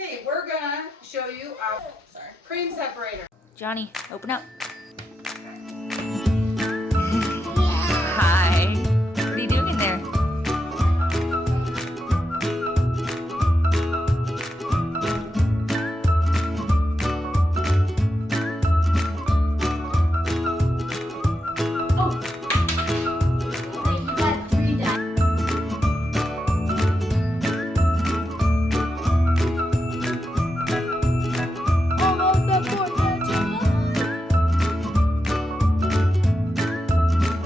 Okay, we're gonna show you our cream separator. Johnny, open up. Hi. What are you doing in there?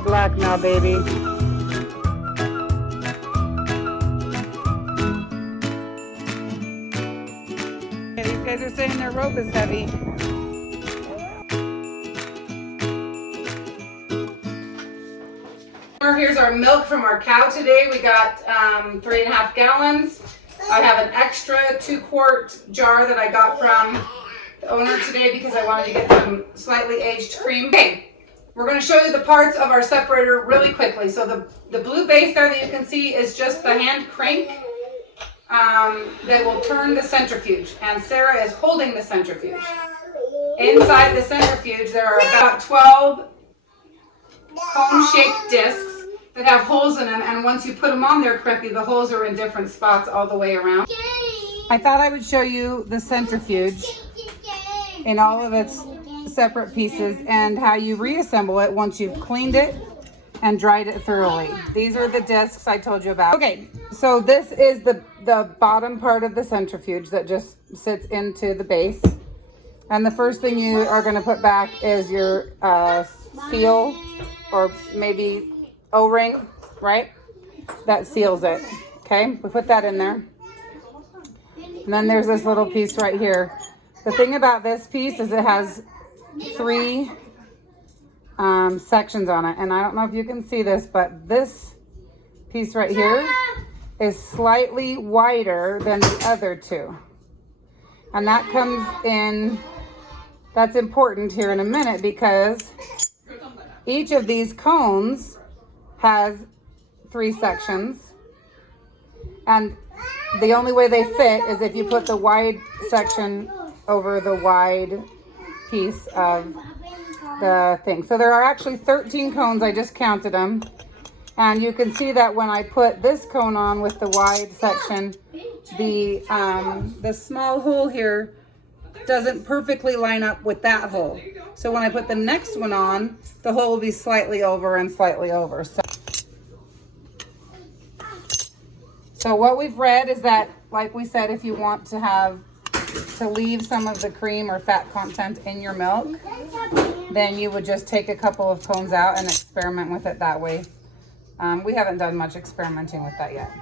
Black now, baby. Okay, these guys are saying their rope is heavy. Here's our milk from our cow today. We got 3.5 gallons. I have an extra 2-quart jar that I got from the owner today because I wanted to get some slightly aged cream. Okay. We're going to show you the parts of our separator really quickly. So the blue base there that you can see is just the hand crank that will turn the centrifuge. And Sarah is holding the centrifuge. Inside the centrifuge there are about 12 cone-shaped discs that have holes in them. And once you put them on there correctly, the holes are in different spots all the way around. I thought I would show you the centrifuge in all of its separate pieces and how you reassemble it once you've cleaned it and dried it thoroughly. These are the discs I told you about. Okay, so this is the bottom part of the centrifuge that just sits into the base. And the first thing you are going to put back is your seal or maybe O-ring, right? That seals it. Okay, we put that in there. And then there's this little piece right here. The thing about this piece is it has 3 sections on it, and I don't know if you can see this, but this piece right here is slightly wider than the other 2, and that comes in. That's important here in a minute because each of these cones has 3 sections, and the only way they fit is if you put the wide section over the wide piece of the thing. So there are actually 13 cones. I just counted them, and you can see that when I put this cone on with the wide section, the small hole here doesn't perfectly line up with that hole. So when I put the next one on, the hole will be slightly over and slightly over. So what we've read is that, like we said, if you want to leave some of the cream or fat content in your milk, then you would just take a couple of cones out and experiment with it that way. We haven't done much experimenting with that yet.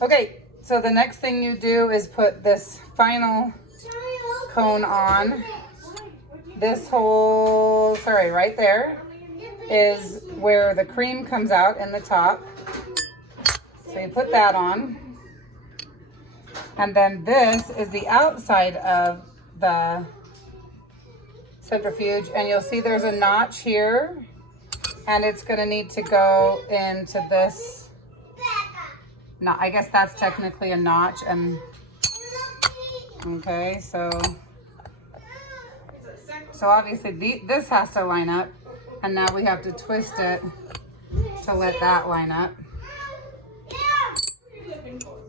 Okay, so the next thing you do is put this final cone on. This hole, sorry, right there is where the cream comes out in the top. So you put that on. And then this is the outside of the centrifuge, and you'll see there's a notch here, and it's going to need to go into this. No, I guess that's technically a notch. And okay, so obviously this has to line up, and now we have to twist it to let that line up.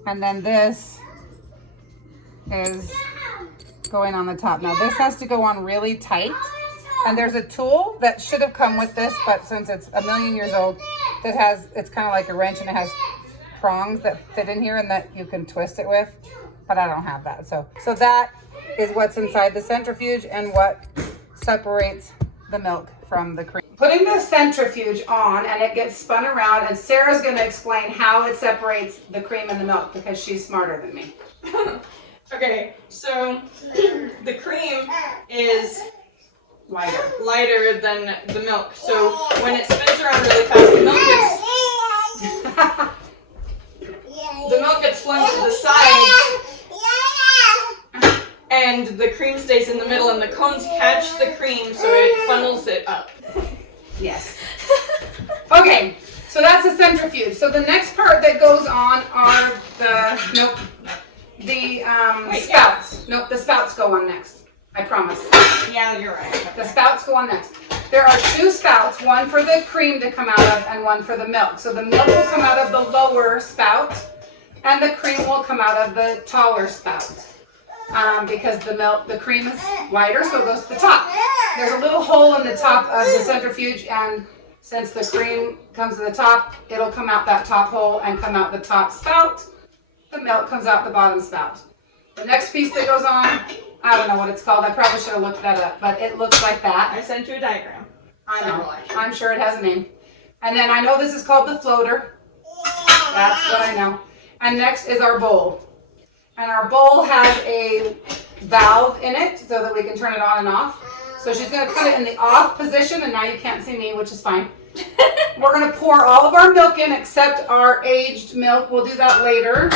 And then this is going on the top. Now this has to go on really tight, and there's a tool that should have come with this, but since it's a million years old, it's kind of like a wrench, and it has prongs that fit in here and that you can twist it with, but I don't have that. So that is what's inside the centrifuge and what separates the milk from the cream. Putting the centrifuge on, and it gets spun around, and Sarah's going to explain how it separates the cream and the milk because she's smarter than me. Okay, so the cream is lighter than the milk. So when it spins around really fast, the milk gets flung to the sides, and the cream stays in the middle, and the cones catch the cream, so it funnels it up. Yes. Okay, so that's the centrifuge. So the next part that goes on are the milk Wait, spouts. Nope, the spouts go on next. I promise. Yeah, you're right. The spouts go on next. There are two spouts, one for the cream to come out of and one for the milk. So the milk will come out of the lower spout and the cream will come out of the taller spout. Because the cream is wider, so it goes to the top. There's a little hole in the top of the centrifuge, and since the cream comes to the top, it'll come out that top hole and come out the top spout. The milk comes out the bottom spout. The next piece that goes on, I don't know what it's called. I probably should have looked that up, but it looks like that. I sent you a diagram. I know. I'm sure it has a name. And then I know this is called the floater. That's what I know. And next is our bowl. And our bowl has a valve in it so that we can turn it on and off. So she's going to put it in the off position, and now you can't see me, which is fine. We're going to pour all of our milk in except our aged milk. We'll do that later.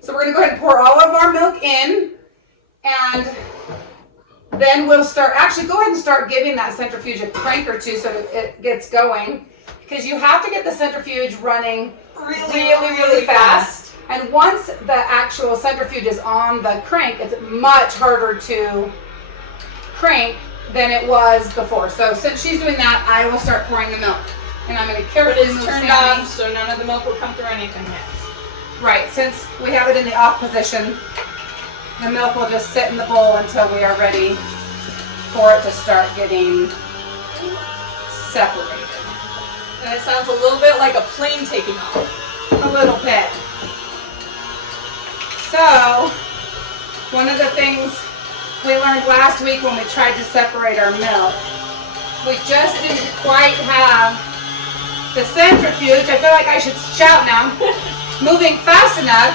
So we're going to go ahead and pour all of our milk in, and then we'll start, actually go ahead and start giving that centrifuge a crank or two so that it gets going, because you have to get the centrifuge running really fast. And once the actual centrifuge is on the crank, it's much harder to crank than it was before. So since she's doing that, I will start pouring the milk. And I'm going to carefully move turned Sammy. off, so none of the milk will come through anything yet. Right, since we have it in the off position, the milk will just sit in the bowl until we are ready for it to start getting separated. And it sounds a little bit like a plane taking off. A little bit. So, one of the things we learned last week when we tried to separate our milk, we just didn't quite have the centrifuge, I feel like I should shout now, moving fast enough.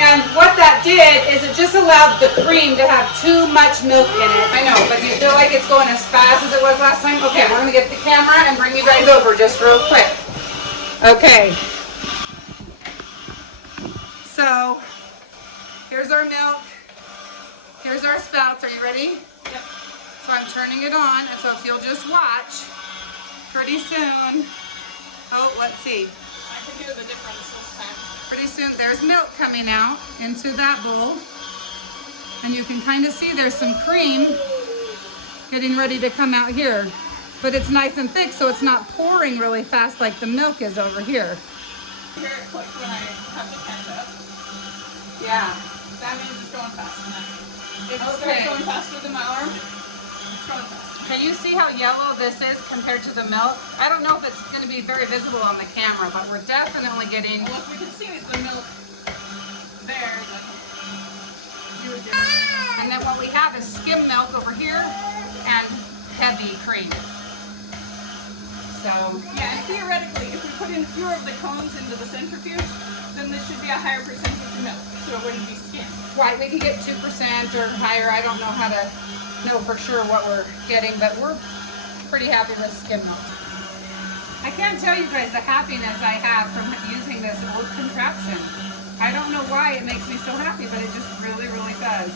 And what that did is it just allowed the cream to have too much milk in it. I know, but do you feel like it's going as fast as it was last time? Okay, we're going to get the camera and bring you guys over just real quick. Okay. So, here's our milk. Here's our spouts. Are you ready? Yep. So I'm turning it on, and so if you'll just watch, pretty soon, oh, let's see. I can hear the difference this time. Pretty soon there's milk coming out into that bowl. And you can kind of see there's some cream getting ready to come out here. But it's nice and thick, so it's not pouring really fast like the milk is over here. I hear it click when I have the hand up. Yeah. That means it's going fast enough. If it Okay. starts going faster than my arm, it's going faster. Can you see how yellow this is compared to the milk? I don't know if it's going to be very visible on the camera, but we're definitely getting... Well, if we can see the milk there, then you would do. And then what we have is skim milk over here and heavy cream. So, Yeah, and theoretically, if we put in fewer of the cones into the centrifuge, then this should be a higher percentage of milk, so it wouldn't be skimmed. right, we can get 2% or higher. I don't know how to know for sure what we're getting, but we're pretty happy with skim milk. I can't tell you guys the happiness I have from using this old contraption. I don't know why it makes me so happy, but it just really does.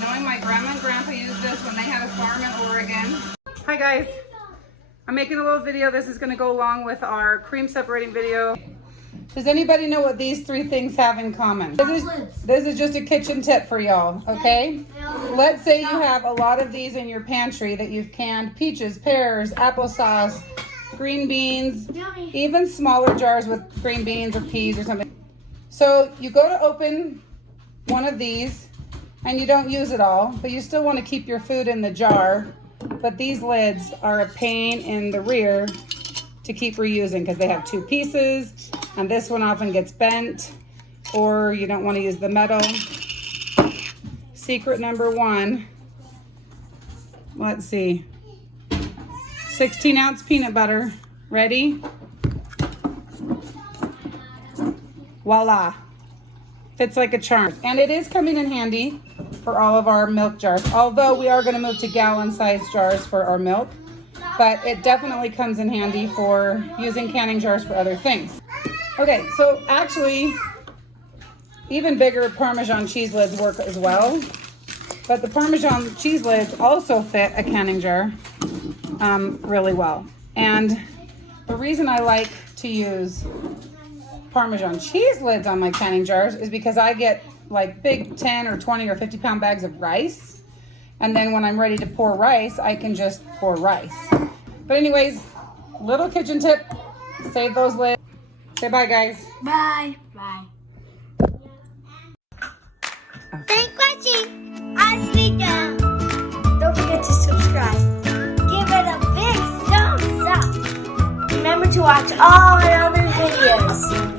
Knowing my grandma and grandpa used this when they had a farm in Oregon. Hi guys, I'm making a little video. This is gonna go along with our cream separating video. Does anybody know what these three things have in common? This is just a kitchen tip for y'all, okay? Let's say you have a lot of these in your pantry that you've canned peaches, pears, applesauce, green beans, even smaller jars with green beans or peas or something. So you go to open one of these and you don't use it all, but you still want to keep your food in the jar. But these lids are a pain in the rear to keep reusing because they have two pieces, and this one often gets bent, or you don't want to use the metal. Secret number one, let's see, 16-ounce peanut butter. Ready? Voila. Fits like a charm. And it is coming in handy for all of our milk jars, although we are going to move to gallon-sized jars for our milk. But it definitely comes in handy for using canning jars for other things. Okay, so actually, even bigger Parmesan cheese lids work as well. But the Parmesan cheese lids also fit a canning jar really well. And the reason I like to use Parmesan cheese lids on my canning jars is because I get like big 10 or 20 or 50 pound bags of rice. And then when I'm ready to pour rice, I can just pour rice. But anyways, little kitchen tip, save those lids. Say bye, guys. Bye. Bye. Thanks for watching. Don't forget to subscribe. Give it a big thumbs up. Remember to watch all our other videos.